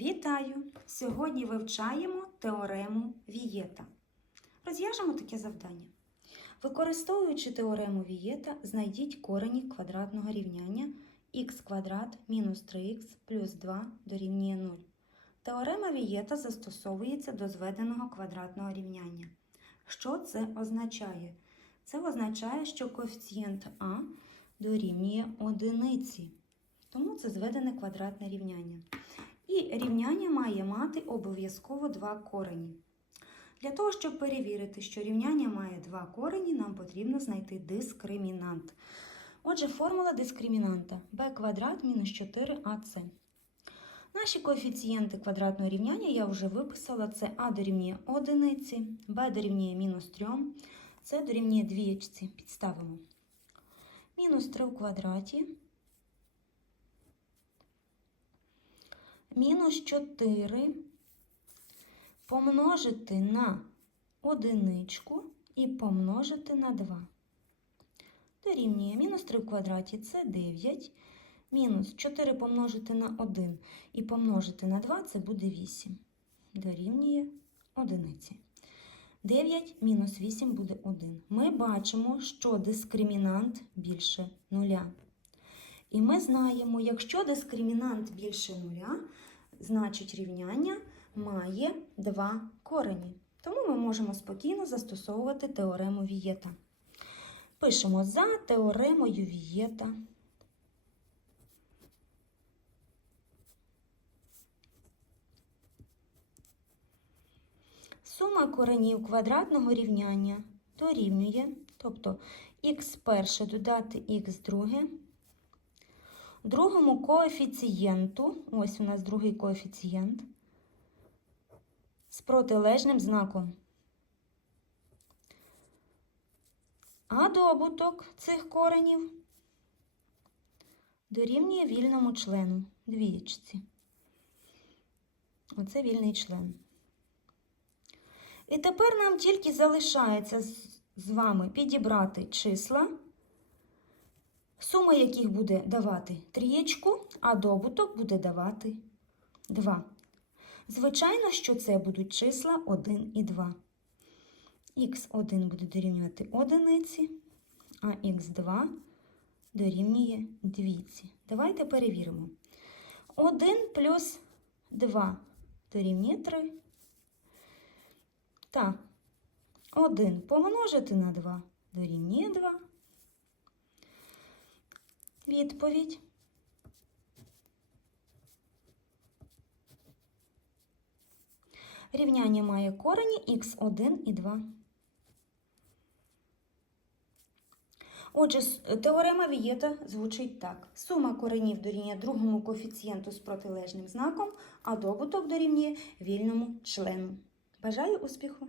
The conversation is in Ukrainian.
Вітаю! Сьогодні вивчаємо теорему Вієта. Розв'яжемо таке завдання. Використовуючи теорему Вієта, знайдіть корені квадратного рівняння х квадрат мінус 3х плюс 2 дорівнює 0. Теорема Вієта застосовується до зведеного квадратного рівняння. Що це означає? Це означає, що коефіцієнт А дорівнює одиниці. Тому це зведене квадратне рівняння. І рівняння має мати обов'язково два корені. Для того, щоб перевірити, що рівняння має два корені, нам потрібно знайти дискримінант. Отже, формула дискримінанта b квадрат мінус 4ac. Наші коефіцієнти квадратного рівняння я вже виписала. Це а дорівнює одиниці, b дорівнює мінус 3, c дорівнює двієчці. Підставимо. Мінус 3 в квадраті. Мінус 4 помножити на одиничку і помножити на 2. Дорівнює мінус 3 в квадраті це 9. Мінус 4 помножити на 1 і помножити на 2 це буде 8. Дорівнює одиниці. 9 мінус 8 буде 1. Ми бачимо, що дискримінант більше нуля. І ми знаємо, якщо дискримінант більше нуля, значить рівняння має два корені. Тому ми можемо спокійно застосовувати теорему Вієта. Пишемо за теоремою Вієта. Сума коренів квадратного рівняння дорівнює, тобто х перше додати х друге, другому коефіцієнту, ось у нас другий коефіцієнт, з протилежним знаком. А добуток цих коренів дорівнює вільному члену, двієчці. Оце вільний член. І тепер нам тільки залишається з вами підібрати числа, сума яких буде давати трієчку, а добуток буде давати 2. Звичайно, що це будуть числа 1 і 2. Х1 буде дорівнювати одиниці, а х2 дорівнює двійці. Давайте перевіримо. 1 плюс 2 дорівнює 3. Так, 1 помножити на 2 дорівнює 2. Відповідь. Рівняння має корені х1 і 2. Отже, теорема Вієта звучить так. Сума коренів дорівнює другому коефіцієнту з протилежним знаком, а добуток дорівнює вільному члену. Бажаю успіху!